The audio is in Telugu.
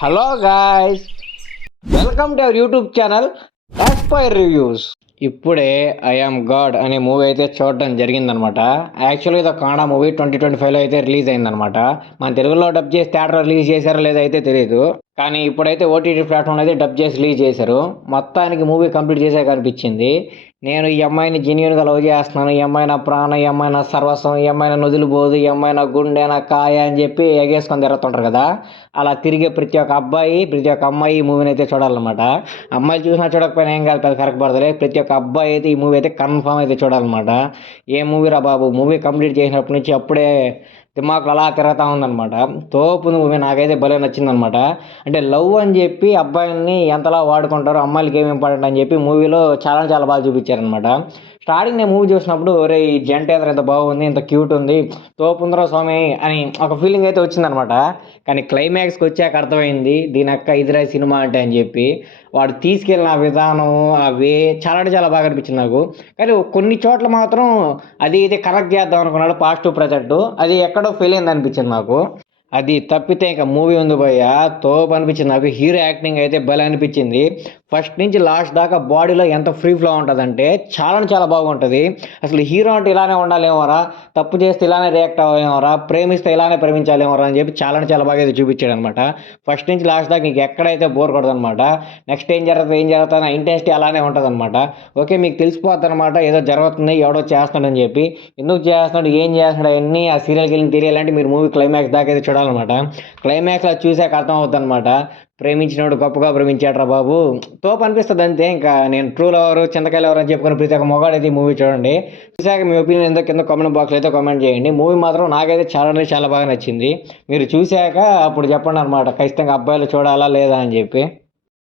Hello guys, welcome to our YouTube channel aspire reviews. ఇప్పుడే ఐఆమ్ గాడ్ అనే మూవీ అయితే చూడడం జరిగిందనమాట. యాక్చువల్గా ఇది కానా మూవీ 2025లో అయితే రిలీజ్ అయిందనమాట. మన తెలుగులో డబ్ చేసి థియేటర్లో రిలీజ్ చేశారో లేదో అయితే తెలియదు, కానీ ఇప్పుడైతే ఓటీటీ ప్లాట్ఫామ్ అయితే డబ్ చేసి రిలీజ్ చేశారు. మొత్తానికి మూవీ కంప్లీట్ చేసాక అనిపించింది, నేను ఈ అమ్మాయిని జెన్యున్గా లవ్ చేస్తున్నాను, ఈ అమ్మాయి నా ప్రాణం, ఈ అమ్మాయి నా సర్వస్వం, ఈ అమ్మాయి నా నొదిలిపోదు, ఈ అమ్మాయి నా గుండె నా కాయ అని చెప్పి ఎగేసుకొని తిరుగుతుంటారు కదా. అలా తిరిగే ప్రతి ఒక్క అబ్బాయి, ప్రతి ఒక్క అమ్మాయి ఈ మూవీని అయితే చూడాలన్నమాట. అమ్మాయిలు చూసినా చూడకపోయినా ఏం కాదు, పెద్ద ఫరక్ పడతలే. ప్రతి ఒక్క అబ్బాయి అయితే ఈ మూవీ అయితే కన్ఫామ్ అయితే చూడాలన్నమాట. ఏ మూవీ రా బాబు, మూవీ కంప్లీట్ చేసినప్పటి నుంచి అప్పుడే దిమాకులు అలా తిరుగుతూ ఉందన్నమాట. తోపు మూవీ నాకైతే భలే నచ్చిందనమాట. అంటే లవ్ అని చెప్పి అబ్బాయిల్ని ఎంతలా వాడుకుంటారో, అమ్మాయిలకి ఏమి ఇంపార్టెంట్ అని చెప్పి మూవీలో చాలా చాలా బాగా చూపించారనమాట. స్టార్టింగ్ నేను మూవీ చూసినప్పుడు ఒరే ఈ జంట ఎదురు ఎంత బాగుంది, ఇంత క్యూట్ ఉంది, తోపుందరో స్వామి అని ఒక ఫీలింగ్ అయితే వచ్చిందనమాట. కానీ క్లైమాక్స్కి వచ్చాక అర్థమైంది దీని అక్క ఇదిరా సినిమా అంటే అని చెప్పి. వాడు తీసుకెళ్ళిన విధానం, ఆ వే చాలా అంటే చాలా బాగా అనిపించింది నాకు. కానీ కొన్ని చోట్ల మాత్రం అది ఇది కరెక్ట్ చేద్దాం అనుకున్నాడు, పాస్ట్ ప్రజెంట్ అది ఎక్కడో ఫెయిల్ అయింది అనిపించింది నాకు. అది తప్పితే ఇంకా మూవీ ఉంది భయ్య, తోపు అనిపించింది నాకు. హీరో యాక్టింగ్ అయితే భలే అనిపించింది. ఫస్ట్ నుంచి లాస్ట్ దాకా బాడీలో ఎంత ఫ్రీ ఫ్లో ఉంటుందంటే చాలా చాలా బాగుంటుంది. అసలు హీరో అంటే ఇలానే ఉండాలేమోరా, తప్పు చేస్తే ఇలానే రియాక్ట్ అవ్వలేమోరా, ప్రేమిస్తే ఇలానే ప్రేమించాలేమోరా అని చెప్పి చాలా చాలా బాగా అయితే చూపించాడు అనమాట. ఫస్ట్ నుంచి లాస్ట్ దాకా నీకు ఎక్కడైతే బోర్ కొడదు అనమాట. నెక్స్ట్ ఏం జరుగుతుంది ఇంట్రెస్ట్ అలానే ఉంటుంది అనమాట. ఓకే, మీకు తెలిసిపోద్ది అనమాట ఏదో జరుగుతుంది, ఎవడో చేస్తున్నాడని చెప్పి. ఎందుకు చేస్తున్నాడు, ఏం చేస్తున్నాడు అవన్నీ ఆ సీరియల్కి వెళ్ళి తెలియాలంటే మీరు మూవీ క్లైమాక్స్ దాకా అయితే చూడాలన్నమాట. క్లైమాక్స్లో చూసాక అర్థం అవుతుంది అనమాట, ప్రేమించినప్పుడు గొప్పగా ప్రేమించాడ్రా బాబు. తోపు అనిపిస్తుంది అంతే. ఇంకా నేను ట్రూ లవరు, చింతకాయలు ఎవరు అని చెప్పుకుని ప్రతి ఒక్క మొగాడు అయితే ఈ మూవీ చూడండి. చూసాక మీ ఒపీనియన్ ఎంతో కింద కామెంట్ బాక్స్లో అయితే కామెంట్ చేయండి. మూవీ మాత్రం నాకైతే చాలా అంటే చాలా బాగా నచ్చింది. మీరు చూశాక అప్పుడు చెప్పండి అనమాట, ఖచ్చితంగా అబ్బాయిలు చూడాలా లేదా అని చెప్పి.